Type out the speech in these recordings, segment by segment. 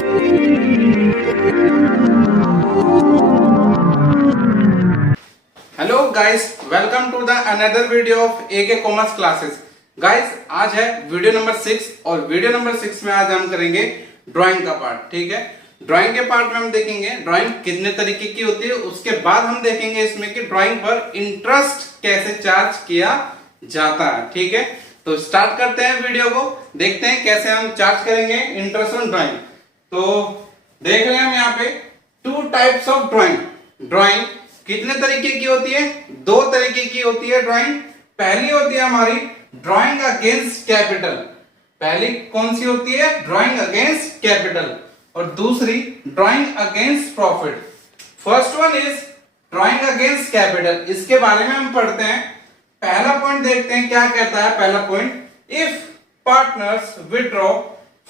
Hello guys, welcome to the another video of AK commerce classes. Guys, आज है video number 6 और video number 6 में आज हम करेंगे ड्राइंग का पार्ट। ठीक है, ड्राइंग के पार्ट में हम देखेंगे ड्राइंग कितने तरीके की होती है। उसके बाद हम देखेंगे इसमें कि ड्राइंग पर इंटरेस्ट कैसे चार्ज किया जाता है। ठीक है, तो स्टार्ट करते हैं वीडियो को, देखते हैं कैसे हम चार्ज करेंगे इंटरेस्ट ऑन ड्राइंग। तो देख रहे हैं हम यहाँ पे two types of drawing. Drawing कितने तरीके की होती है? दो तरीके की होती है ड्राइंग। पहली होती है हमारी ड्राइंग अगेंस्ट कैपिटल। पहली कौन सी होती है? Drawing against capital. और दूसरी drawing against profit. First one is drawing against capital. इसके बारे में हम पढ़ते हैं। पहला पॉइंट देखते हैं क्या कहता है। पहला point, if partners withdraw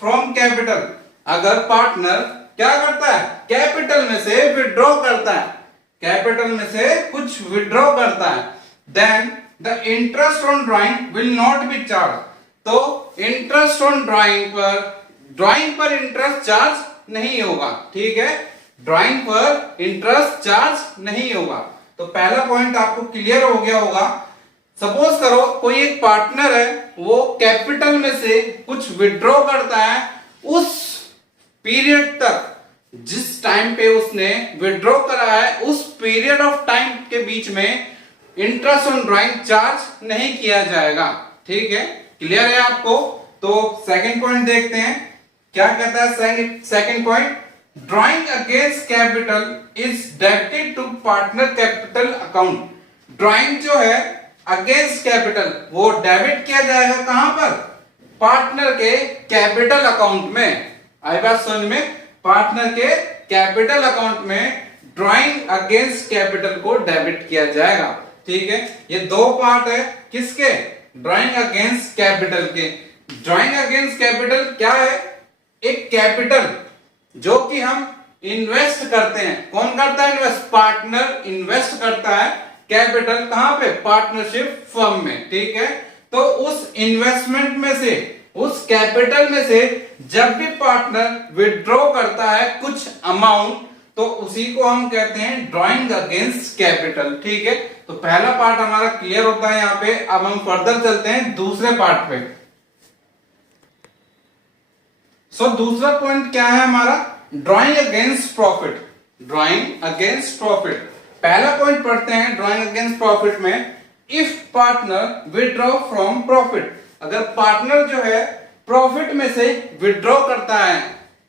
from capital. अगर पार्टनर क्या करता है? कैपिटल में से विड्रॉ करता है, कैपिटल में से कुछ विड्रॉ करता है, then the interest on drawing will not be charge. तो इंटरेस्ट ऑन ड्राइंग पर इंटरेस्ट चार्ज नहीं होगा। ठीक है, ड्राइंग पर इंटरेस्ट चार्ज नहीं होगा। तो पहला पॉइंट आपको क्लियर हो गया होगा। सपोज करो कोई एक पार्टनर है, वो कैपिटल में से कुछ विड्रॉ करता है, उस पीरियड तक जिस टाइम पे उसने विड्रॉ करा है उस पीरियड ऑफ टाइम के बीच में इंटरेस्ट ऑन ड्राइंग चार्ज नहीं किया जाएगा। ठीक है, क्लियर है आपको? तो सेकंड पॉइंट देखते हैं क्या कहता है। Second point, drawing against capital is debited to partner capital account. Drawing जो है अगेंस्ट कैपिटल वो डेबिट किया जाएगा कहां पर? पार्टनर के कैपिटल अकाउंट में। आई बात समझ में? पार्टनर के कैपिटल अकाउंट में ड्राइंग अगेंस्ट कैपिटल को डेबिट किया जाएगा। ठीक है, ये दो पार्ट है किसके? ड्राइंग अगेंस्ट कैपिटल के। ड्राइंग अगेंस्ट कैपिटल क्या है? एक कैपिटल जो कि हम इन्वेस्ट करते हैं। कौन करता है इन्वेस्ट? पार्टनर इन्वेस्ट करता है कैपिटल कहां पे? पार्टनरशिप फर्म में। ठीक है, तो उस इन्वेस्टमेंट में से, उस कैपिटल में से जब भी पार्टनर विड्रॉ करता है कुछ अमाउंट, तो उसी को हम कहते हैं ड्राइंग अगेंस्ट कैपिटल। ठीक है, तो पहला पार्ट हमारा क्लियर होता है यहाँ पे। अब हम फर्दर चलते हैं दूसरे पार्ट पे। दूसरा पॉइंट क्या है हमारा? Drawing against profit. Drawing against profit, पहला पॉइंट पढ़ते हैं ड्राइंग अगेंस्ट प्रॉफिट में। If partner withdraw from profit. अगर पार्टनर जो है प्रॉफिट में से विड्रॉ करता है,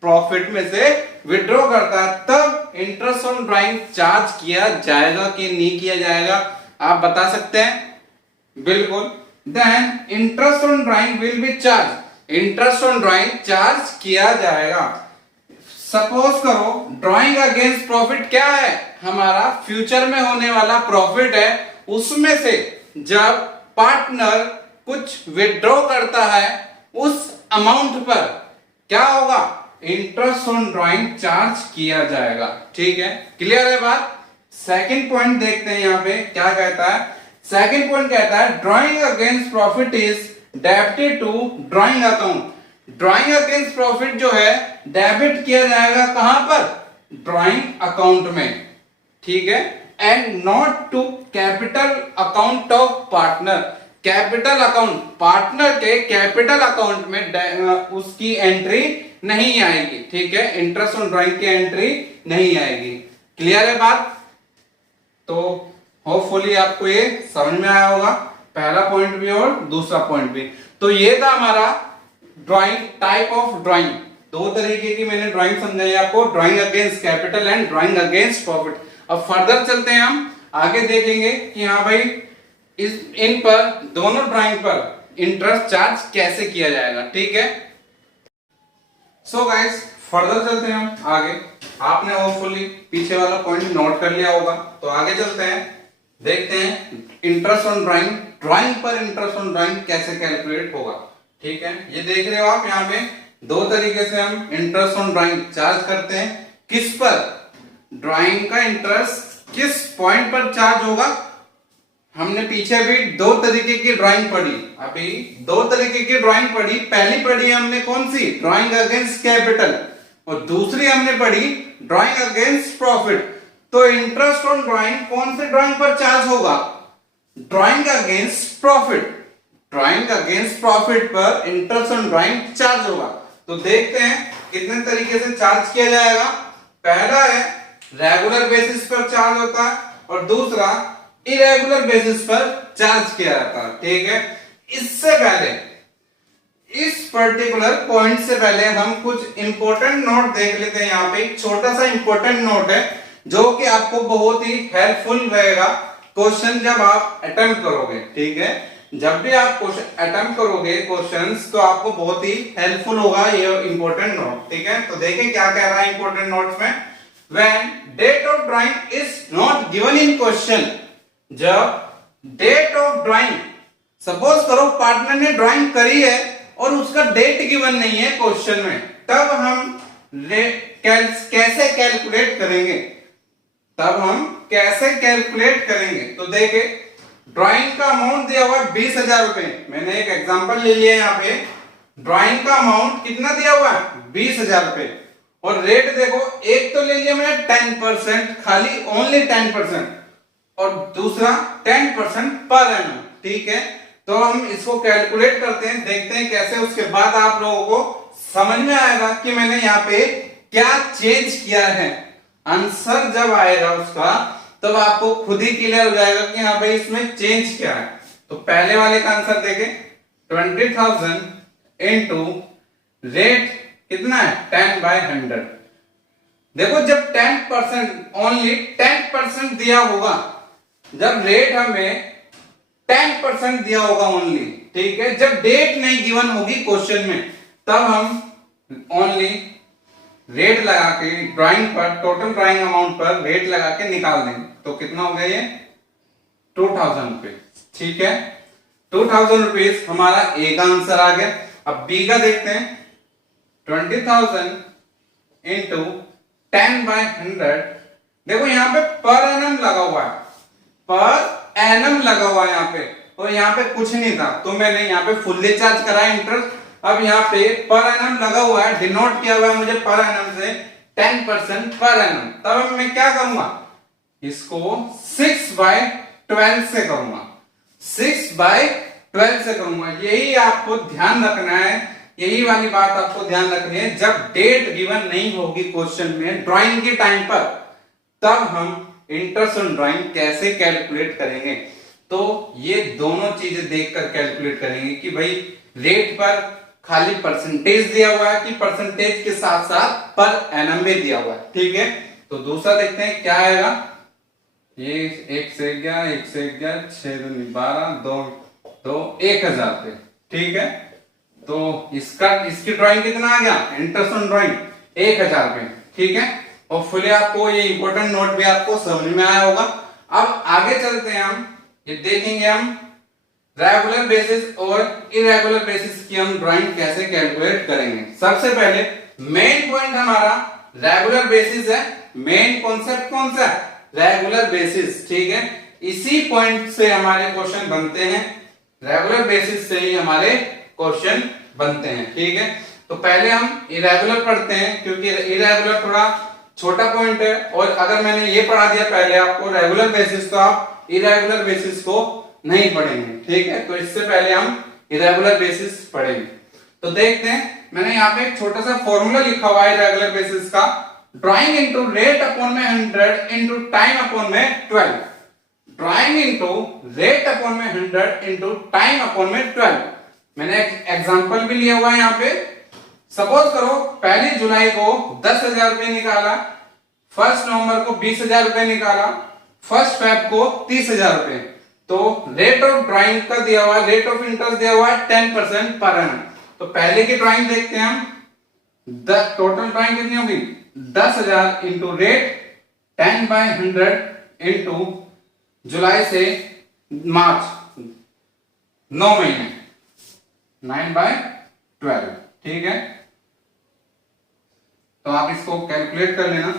प्रॉफिट में से विड्रॉ करता है, तब इंटरेस्ट ऑन ड्राइंग चार्ज किया जाएगा कि नहीं किया जाएगा? आप बता सकते हैं? बिल्कुल। Then interest on drawing will be charge. Interest on drawing charge किया जाएगा। सपोज करो ड्राइंग अगेंस्ट प्रॉफिट क्या है? हमारा फ्यूचर में होने वाला प्रॉफिट है, उसमें से जब पार्टनर कुछ विड्रॉ करता है उस अमाउंट पर क्या होगा? इंटरेस्ट ऑन ड्राइंग चार्ज किया जाएगा। ठीक है, क्लियर है बात? सेकंड पॉइंट देखते हैं यहाँ पे क्या कहता है। सेकंड पॉइंट कहता है drawing against profit is debited to drawing account. Drawing against profit जो है डेबिट किया जाएगा कहां पर? ड्राइंग अकाउंट में। ठीक है, and not to capital account of partner. Capital account, partner के कैपिटल अकाउंट में उसकी एंट्री नहीं आएगी। ठीक है, इंटरेस्ट ऑन ड्राइंग की एंट्री नहीं आएगी। क्लियर है बात? तो होपफुली आपको ये समझ में आया होगा, पहला पॉइंट भी और दूसरा पॉइंट भी। तो ये था हमारा ड्राइंग, टाइप ऑफ ड्राइंग। दो तरीके की मैंने ड्राइंग समझाई आपको, drawing against capital and drawing against profit. अब फर्दर चलते हैं, हम आगे देखेंगे कि हाँ भाई इन पर, दोनों ड्राइंग पर इंटरेस्ट चार्ज कैसे किया जाएगा। ठीक है, सो गाइस फर्दर चलते हैं हम आगे। आपने होपफुली पीछे वाला पॉइंट नोट कर लिया होगा, तो आगे चलते हैं, देखते हैं इंटरेस्ट ऑन ड्राइंग, ड्राइंग पर इंटरेस्ट ऑन ड्राइंग कैसे कैलकुलेट होगा। ठीक है, ये देख रहे हो आप यहाँ पे दो तरीके से हम इंटरेस्ट ऑन ड्राइंग चार्ज करते हैं। किस पर? ड्राइंग का इंटरेस्ट किस पॉइंट पर चार्ज होगा? हमने पीछे भी दो तरीके की ड्राइंग पढ़ी, अभी दो तरीके की ड्राइंग पढ़ी। पहली पढ़ी हमने कौन सी? Drawing against capital. और दूसरी हमने पढ़ी ड्राइंग अगेंस्ट प्रॉफिट। तो इंटरेस्ट ऑन ड्राइंग कौन से ड्राइंग पर चार्ज होगा? Drawing against profit. Drawing against profit पर इंटरेस्ट ऑन ड्राइंग चार्ज होगा। तो देखते हैं कितने तरीके से चार्ज किया जाएगा। पहला है रेगुलर बेसिस पर चार्ज होता है और दूसरा इरेगुलर बेसिस पर चार्ज किया जाता है। ठीक है, इससे पहले इस पर्टिकुलर पॉइंट से पहले हम कुछ इंपॉर्टेंट नोट देख लेते हैं। यहाँ पे एक छोटा सा इंपॉर्टेंट नोट है जो कि आपको बहुत ही हेल्पफुल रहेगा क्वेश्चन जब आप अटेम्प्ट करोगे। ठीक है, जब भी आप क्वेश्चन अटेम्प्ट करोगे क्वेश्चंस तो आपको बहुत ही हेल्पफुल होगा ये इंपॉर्टेंट नोट। ठीक है, तो देखिए क्या कह रहा है इंपॉर्टेंट नोट्स में। When date of drawing is not given in question, जब डेट ऑफ ड्राइंग, सपोज करो पार्टनर ने ड्राइंग करी है और उसका डेट गिवन नहीं है क्वेश्चन में, तब हम कैसे कैलकुलेट करेंगे? तो देखिए ड्राइंग का अमाउंट दिया हुआ है 20,000 रुपए। मैंने एक एग्जांपल ले लिया है यहाँ पे। ड्राइंग का अमाउंट कितना दिया हुआ है? 20,000 रुपए। और रेट देखो, एक तो ले लिया मैंने 10%, खाली ओनली 10%, और दूसरा 10% पर एनम। ठीक है, तो हम इसको कैलकुलेट करते हैं, देखते हैं कैसे। उसके बाद आप लोगों को समझ में आएगा कि मैंने यहाँ पे क्या चेंज किया है। आंसर जब आएगा उसका तब आपको खुद ही क्लियर हो जाएगा कि हाँ भाई इसमें चेंज क्या है। तो पहले वाले का आंसर देखें, 20,000 इंटू रेट कितना है? 10/100। देखो जब 10% ओनली 10% दिया होगा, जब रेट हमें 10% दिया होगा ओनली, ठीक है, जब डेट नहीं गिवन होगी क्वेश्चन में, तब हम ओनली रेट लगा के ड्राइंग पर, टोटल ड्राइंग अमाउंट पर रेट लगा के निकाल देंगे। तो कितना हो गया ये? 2,000 रुपए। ठीक है, 2,000 रुपीज हमारा ए का आंसर आ गया। अब बी का देखते हैं, 20,000 इंटू 10/100। देखो यहाँ पे पर एनम लगा हुआ है, पर एनम लगा हुआ है यहाँ पे, और यहाँ पे कुछ नहीं था तो मैंने यहाँ पे फुल्ली चार्ज करा इंटरेस्ट। अब यहाँ पे पर एनम लगा हुआ है, डिनोट किया हुआ है मुझे पर एनम से 10% पर एनम। तब मैं क्या करूंगा? इसको 6/12 से करूंगा, 6/12 से करूंगा। यही आपको ध्यान रखना है, यही वाली बात आपको ध्यान रखनी है। जब डेट गिवन नहीं होगी क्वेश्चन में ड्राइंग के टाइम पर, तब हम इंटरेस्ट ऑन ड्राइंग कैसे कैलकुलेट करेंगे। तो ये दोनों चीजें देखकर कैलकुलेट करेंगे कि भाई रेट पर खाली परसेंटेज दिया हुआ है कि परसेंटेज के साथ साथ पर एनम भी दिया हुआ है। ठीक है, तो दूसरा देखते हैं क्या आएगा। ये 1 से 11, 1 से 11, 6 दूनी 12, 2 1,000 रुपए। ठीक है, तो इसकी ड्राइंग कितना आ गया? इंटरेस्ट ऑन ड्राइंग 1,000 रुपए। ठीक है, और फुली आपको ये इंपॉर्टेंट नोट भी आपको समझ में आया होगा। अब आगे चलते हैं, हम ये देखेंगे हम रेगुलर बेसिस और इरेगुलर बेसिस की हम ड्राइंग कैसे कैलकुलेट करेंगे। सबसे पहले मेन पॉइंट हमारा रेगुलर बेसिस है। मेन कॉन्सेप्ट कौन सा है? Regular basis. ठीक है, इसी पॉइंट से हमारे क्वेश्चन बनते हैं, रेगुलर बेसिस से ही हमारे क्वेश्चन बनते हैं। ठीक है, तो पहले हम इरेगुलर पढ़ते हैं क्योंकि इरेगुलर थोड़ा छोटा पॉइंट है, और अगर मैंने ये पढ़ा दिया पहले आपको रेगुलर बेसिस, तो आप इरेगुलर बेसिस को नहीं पढ़ेंगे। ठीक है, तो इससे पहले हम इरेगुलर बेसिस पढ़ेंगे। तो देखते हैं, मैंने यहाँ पे एक छोटा सा फॉर्मूला लिखा हुआ है रेगुलर बेसिस का। ड्राइंग इंटू रेट अपॉन में 100 इंटू टाइम अपॉन में 12। ड्राइंग इंटू रेट अपॉन में 100 इंटू टाइम अपॉन में 12। मैंने एक एग्जांपल भी लिया हुआ है यहाँ पे। सपोज करो 1 जुलाई को 10,000 रुपए निकाला, 1 नवंबर को 20,000 रुपए निकाला, 1 फेब को 30,000 रुपए। तो रेट ऑफ ड्राइंग का दिया हुआ है, रेट ऑफ इंटरेस्ट दिया हुआ है 10% पर एनम। तो पहले की ड्राइंग देखते हैं हम। टोटल ड्राइंग कितनी होगी? 10,000 इंटू रेट 10/100 इंटू जुलाई से मार्च 9 महीने 9/12। ठीक है, तो आप इसको कैलकुलेट कर लेना।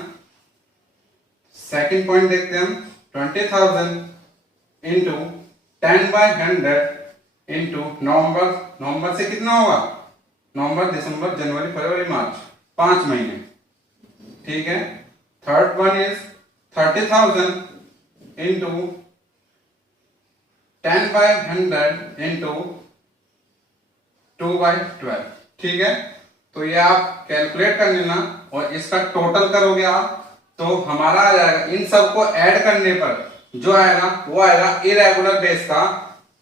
सेकंड पॉइंट देखते हैं हम। 20,000 इंटू 10/100 इंटू नवंबर से कितना होगा? नवंबर, दिसंबर, जनवरी, फरवरी, मार्च, 5 महीने। ठीक है। Third one is 30,000 into 10,500 into 2/12। ठीक है, तो ये आप कैलकुलेट कर लेना और इसका टोटल करोगे आप तो हमारा आ जाएगा, इन सबको ऐड करने पर जो आएगा वो आएगा इरेगुलर बेस का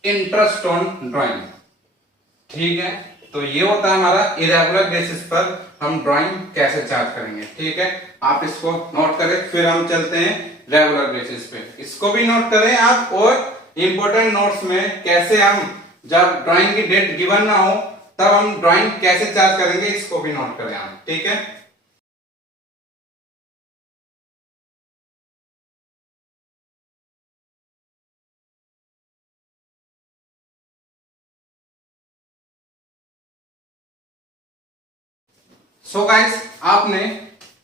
इंटरेस्ट ऑन ड्राइंग। ठीक है, तो ये होता है हमारा इरेगुलर बेसिस पर हम ड्राइंग कैसे चार्ज करेंगे। ठीक है, आप इसको नोट करें, फिर हम चलते हैं रेगुलर बेसिस पे। इसको भी नोट करें आप, और इंपॉर्टेंट नोट्स में कैसे हम जब ड्राइंग की डेट गिवन ना हो तब हम ड्राइंग कैसे चार्ज करेंगे इसको भी नोट करें आप। ठीक है, सो गाइस आपने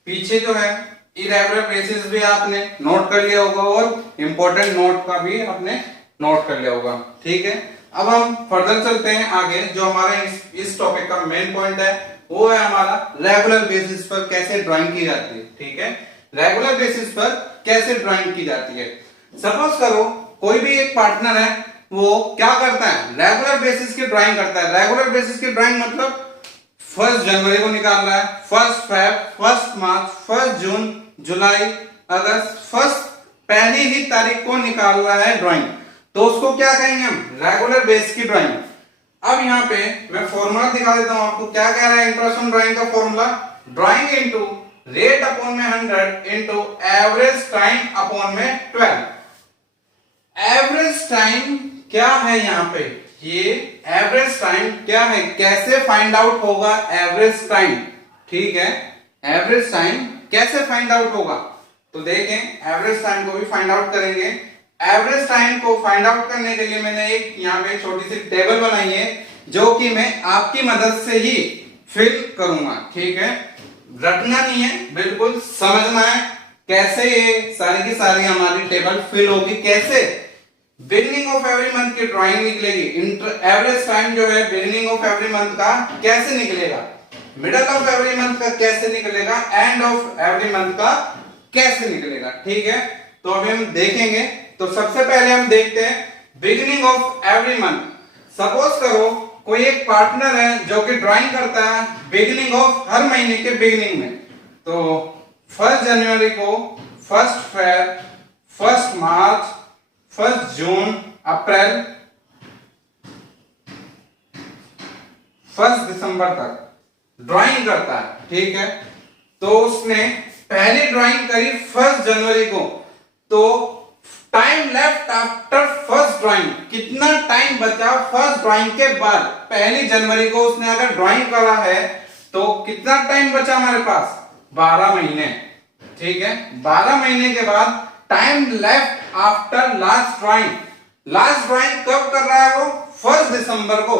पीछे जो है इरेगुलर बेसिस भी आपने नोट कर लिया होगा और इंपॉर्टेंट नोट का भी आपने नोट कर लिया होगा। ठीक है, अब हम फर्दर चलते हैं आगे। जो हमारे इस टॉपिक का मेन पॉइंट है वो है हमारा रेगुलर बेसिस पर कैसे ड्राइंग की जाती है। ठीक है, रेगुलर बेसिस पर कैसे ड्राइंग की जाती है। सपोज करो कोई भी एक पार्टनर है, वो क्या करता है, रेगुलर बेसिस की ड्राइंग करता है। रेगुलर बेसिस की ड्राइंग मतलब 1 जनवरी को निकाल रहा है, 1 फेब, 1 मार्च, 1 जून, जुलाई, अगस्त, 1 पहली ही तारीख को निकाल रहा है ड्राइंग, तो उसको क्या कहेंगे हम, रेगुलर बेस की ड्राइंग। अब यहाँ पे मैं फॉर्मूला दिखा देता हूं आपको, क्या कह रहा है इंटरेस्ट ऑन ड्राइंग का formula, drawing into rate upon में 100 इनटू एवरेज टाइम अपॉन में 12। एवरेज टाइम क्या है यहाँ पे, ये एवरेज टाइम क्या है, कैसे फाइंड आउट होगा एवरेज टाइम। ठीक है, एवरेज टाइम कैसे फाइंड आउट होगा, तो देखें एवरेज टाइम को भी फाइंड आउट करेंगे। एवरेज टाइम को फाइंड आउट करने के लिए मैंने एक यहाँ पे छोटी सी टेबल बनाई है जो कि मैं आपकी मदद से ही फिल करूंगा। ठीक है, रटना नहीं है, बिल्कुल समझना है कैसे ये सारी की सारी हमारी टेबल फिल होगी, कैसे बिगिनिंग ऑफ एवरी मंथ की ड्राइंग निकलेगी। एवरेज टाइम जो है बिगिनिंग ऑफ एवरी मंथ का कैसे निकलेगा, मिडल ऑफ एवरी मंथ का कैसे निकलेगा, एंड ऑफ एवरी मंथ का कैसे निकलेगा। ठीक है, तो अभी हम देखेंगे। तो सबसे पहले हम देखते हैं beginning of every month. Suppose करो कोई एक पार्टनर है जो कि ड्राइंग करता है बिगिनिंग ऑफ हर महीने के बिगिनिंग में, तो 1 जनवरी को, 1 फेब, 1 मार्च, 1 जून, अप्रैल, 1 दिसंबर तक ड्राइंग करता है। ठीक है, तो उसने पहली ड्राइंग करी 1 जनवरी को, तो time left after first drawing, कितना टाइम बचा फर्स्ट ड्राइंग के बाद। पहली जनवरी को उसने अगर ड्राइंग करा है तो कितना टाइम बचा हमारे पास, 12 महीने। ठीक है, 12 महीने के बाद time left after last drawing. Last drawing कब कर रहा है वो, 1 दिसंबर को।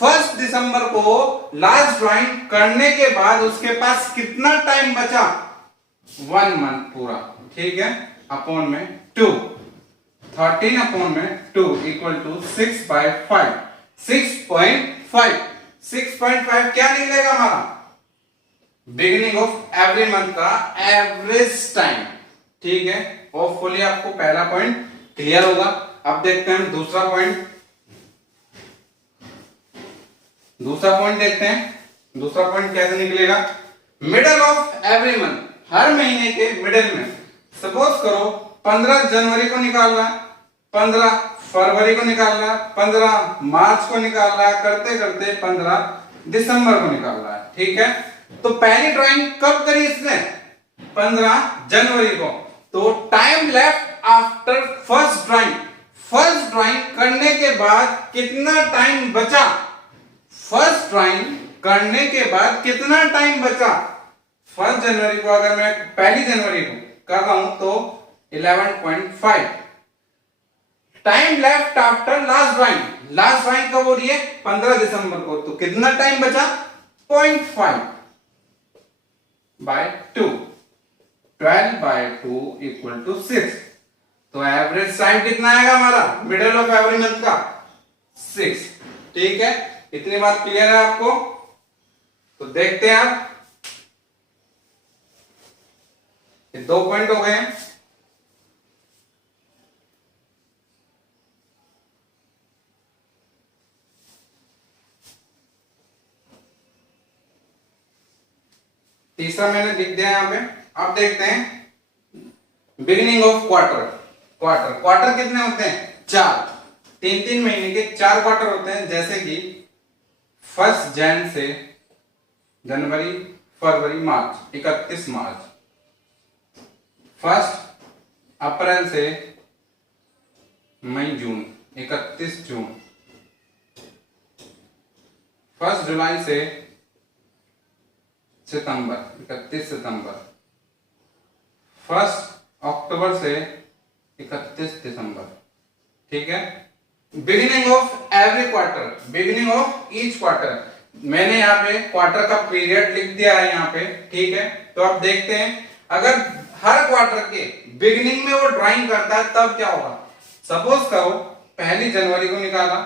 1 दिसंबर को लास्ट ड्राइंग करने के बाद उसके पास कितना टाइम बचा, 1 मंथ पूरा। ठीक है, अपॉन में 2, 13 अपॉन में 2 इक्वल टू 6/5, 6.5। 6.5 क्या निकलेगा हमारा, बिगिनिंग ऑफ एवरी मंथ का एवरेज टाइम। ठीक है, होपफुली आपको पहला पॉइंट क्लियर होगा। अब देखते हैं दूसरा पॉइंट। दूसरा पॉइंट देखते हैं, दूसरा पॉइंट कैसे निकलेगा, मिडल ऑफ एवरी मंथ, हर महीने के मिडिल में। सपोज करो 15 जनवरी को निकाल रहा है, 15 फरवरी को निकाल रहा है, 15 मार्च को निकाल रहा है, करते करते 15 दिसंबर को निकाल रहा है। ठीक है, तो पहली ड्राइंग कब करी इसने, 15 जनवरी को, तो time left after first drawing, first drawing करने के बाद कितना टाइम बचा, फर्स्ट ड्राइंग करने के बाद कितना टाइम बचा। 1 जनवरी को अगर मैं पहली जनवरी को कर रहा हूं तो 11.5 time left after last drawing. Last drawing कब हो रही है, 15 दिसंबर को, तो कितना टाइम बचा, 0.5 by 2, 12 by 2 इक्वल टू 6। तो एवरेज टाइम कितना आएगा हमारा मिडिल ऑफ एवरी मंथ का, 6। ठीक है, इतनी बात क्लियर है आपको। तो देखते हैं आप ये 2 पॉइंट हो गए हैं। तीसरा मैंने लिख दिया यहां पे। अब देखते हैं बिगिनिंग ऑफ क्वार्टर। क्वार्टर कितने होते हैं? 4। 3 महीने के 4 क्वार्टर होते हैं, जैसे कि 1 जन से जनवरी, फरवरी, मार्च, 31 मार्च, 1 अप्रैल से मई, जून, 31 जून, 1 जुलाई से सितंबर, 31 सितंबर, 1 अक्टूबर से 31 दिसंबर। ठीक है। Beginning of every quarter, beginning of each quarter, मैंने यहाँ पे क्वार्टर का पीरियड लिख दिया है यहाँ पे। ठीक है। तो अब देखते हैं अगर हर क्वार्टर के बिगिनिंग में वो ड्राइंग करता है तब क्या होगा। सपोज करो 1 जनवरी को निकाला,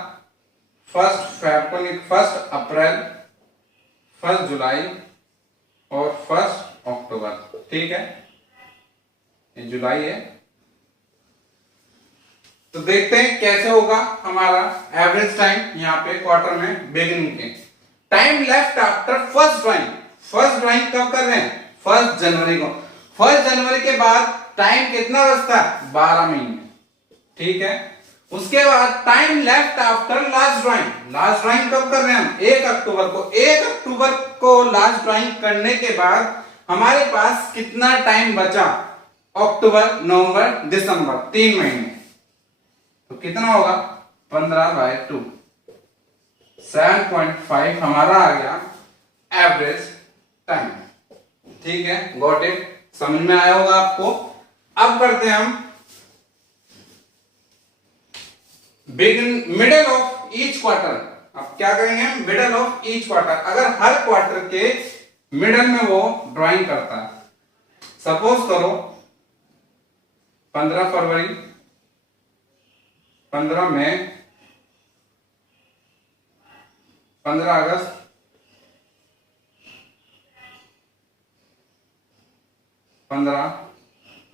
1 अप्रैल, 1 जुलाई और 1 अक्टूबर। ठीक है, ये जुलाई है। तो देखते हैं कैसे होगा हमारा एवरेज टाइम यहाँ पे क्वार्टर में बिगिनिंग के। Time left after first drawing, first drawing कब कर रहे हैं? 1 जनवरी को। 1 जनवरी के बाद टाइम कितना बचता है? 12 महीने। ठीक है। उसके बाद time left after last drawing, last drawing कब कर रहे हैं हम? 1 अक्टूबर को। 1 अक्टूबर को लास्ट ड्राइंग करने के बाद हमारे पास कितना टाइम बचा? अक्टूबर, नवंबर, दिसंबर, 3 महीने। तो कितना होगा? 15/2, 7.5 हमारा आ गया एवरेज टाइम। ठीक है, गॉट इट? समझ में आया होगा आपको। अब करते हैं हम मिडल ऑफ ईच क्वार्टर। अब क्या करेंगे हम? Middle of each quarter. अगर हर क्वार्टर के मिडल में वो ड्राइंग करता है, सपोज करो 15 फरवरी, 15 मई, 15 अगस्त, 15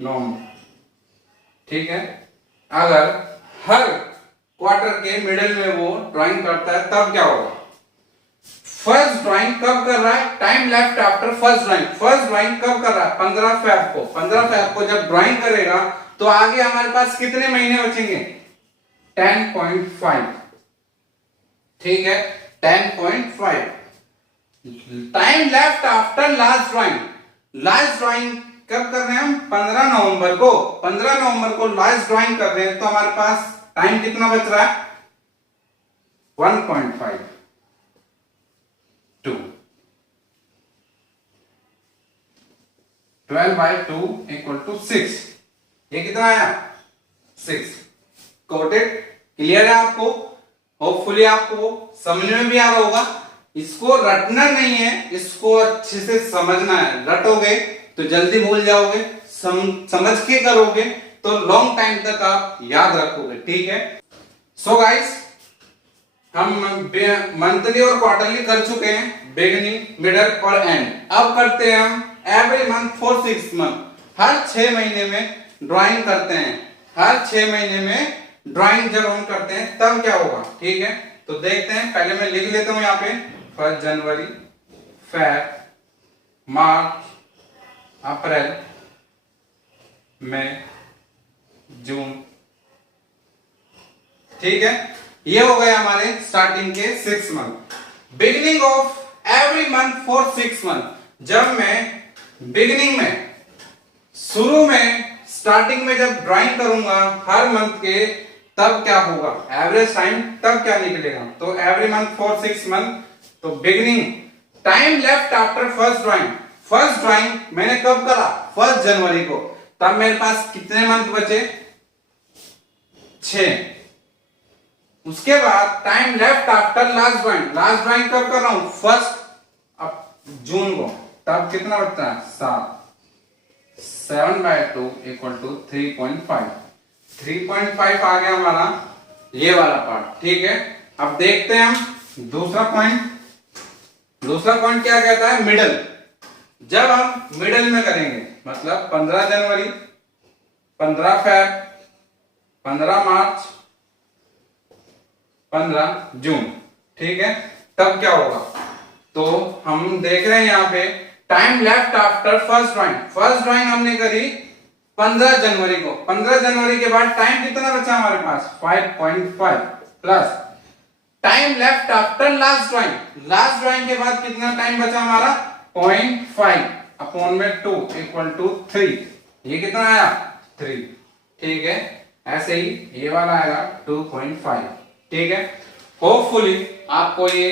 नवंबर। ठीक है। अगर हर क्वार्टर के मिडिल में वो ड्राइंग करता है तब क्या होगा? फर्स्ट ड्राइंग कब कर रहा है? Time left after first drawing. First drawing कब कर रहा है? 15 फेब को। 15 फेब को जब ड्राइंग करेगा तो आगे हमारे पास कितने महीने बचेंगे? 10.5। ठीक है, 10.5। Time left after last drawing, last drawing कब कर रहे हैं हम? 15 नवंबर को। 15 नवंबर को लास्ट ड्राइंग कर रहे हैं तो हमारे पास टाइम कितना बच रहा है? 1.5 2 12/2 = 6। ये कितना आया? 6। कोटेड? क्लियर है आपको? होपफुली आपको समझ में भी आ रहा होगा। इसको रटना नहीं है, इसको अच्छे से समझना है। रटोगे तो जल्दी भूल जाओगे, समझ के करोगे तो लॉन्ग टाइम तक आप याद रखोगे। ठीक है। सो गाइस, हम मंथली और क्वार्टरली कर चुके हैं, बिगिनिंग, मिडल और एंड। अब करते हैं हम एवरी मंथ फॉर 6 मंथ। हर 6 महीने में ड्राइंग करते हैं। हर 6 महीने में ड्राइंग जब हम करते हैं तब क्या होगा? ठीक है, तो देखते हैं। पहले मैं लिख लेता हूं यहाँ पे 1 जनवरी, फेब, मार्च, अप्रैल, मई, जून। ठीक है, ये हो गए हमारे स्टार्टिंग के 6 month. Beginning of every month for 6 month. जब मैं बिगिनिंग में, शुरू में, स्टार्टिंग में जब ड्राइंग करूंगा हर मंथ के, तब क्या होगा? एवरेज टाइम तब क्या निकलेगा? तो एवरी मंथ फॉर 6 मंथ। तो beginning, time left after first drawing. First drawing मैंने कब करा? 1 जनवरी को। तब मेरे पास कितने मंथ बचे? 6। उसके बाद time left after last drawing. Last drawing कब कर रहा हूं? 1 जून को। तब कितना बचता है? 7। 7/2 = 3.5। 3.5 आ गया हमारा ये वाला पार्ट। ठीक है। अब देखते हैं हम दूसरा पॉइंट। दूसरा पॉइंट क्या कहता है? मिडल। जब हम मिडल में करेंगे मतलब 15 जनवरी, 15 फेब, 15 मार्च, 15 जून। ठीक है, तब क्या होगा? तो हम देख रहे हैं यहाँ पे time left after first drawing. First drawing हमने करी 15 जनवरी को। 15 जनवरी के बाद टाइम कितना बचा हमारे पास? 5.5 plus time left after last drawing. Last drawing के बाद कितना टाइम बचा हमारा? 0.5 अपॉन में 2 इक्वल टू 3। ये कितना आया? 3। ठीक है, ऐसे ही ये वाला आएगा 2.5। ठीक है, होपफुली आपको ये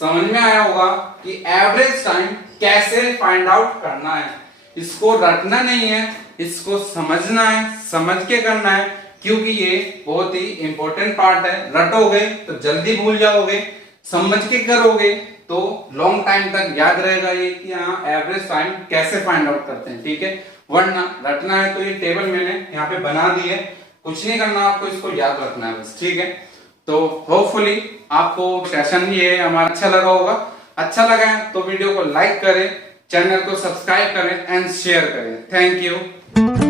समझ में आया होगा कि एवरेज टाइम कैसे फाइंड आउट करना है। इसको रटना नहीं है, इसको समझना है, समझ के करना है, क्योंकि ये बहुत ही इंपॉर्टेंट पार्ट है। रटोगे तो जल्दी भूल जाओगे, समझ के करोगे तो लॉन्ग टाइम तक याद रहेगा ये कि हाँ एवरेज टाइम कैसे फाइंड आउट करते हैं। ठीक है, वरना रटना है तो ये टेबल मैंने यहाँ पे बना दी है, कुछ नहीं करना, आपको इसको याद रखना है बस। ठीक है, तो होपफुली आपको सेशन ये हमारा अच्छा लगा होगा। अच्छा लगा है तो वीडियो को लाइक करें, चैनल को सब्सक्राइब करें एंड शेयर करें। Thank you.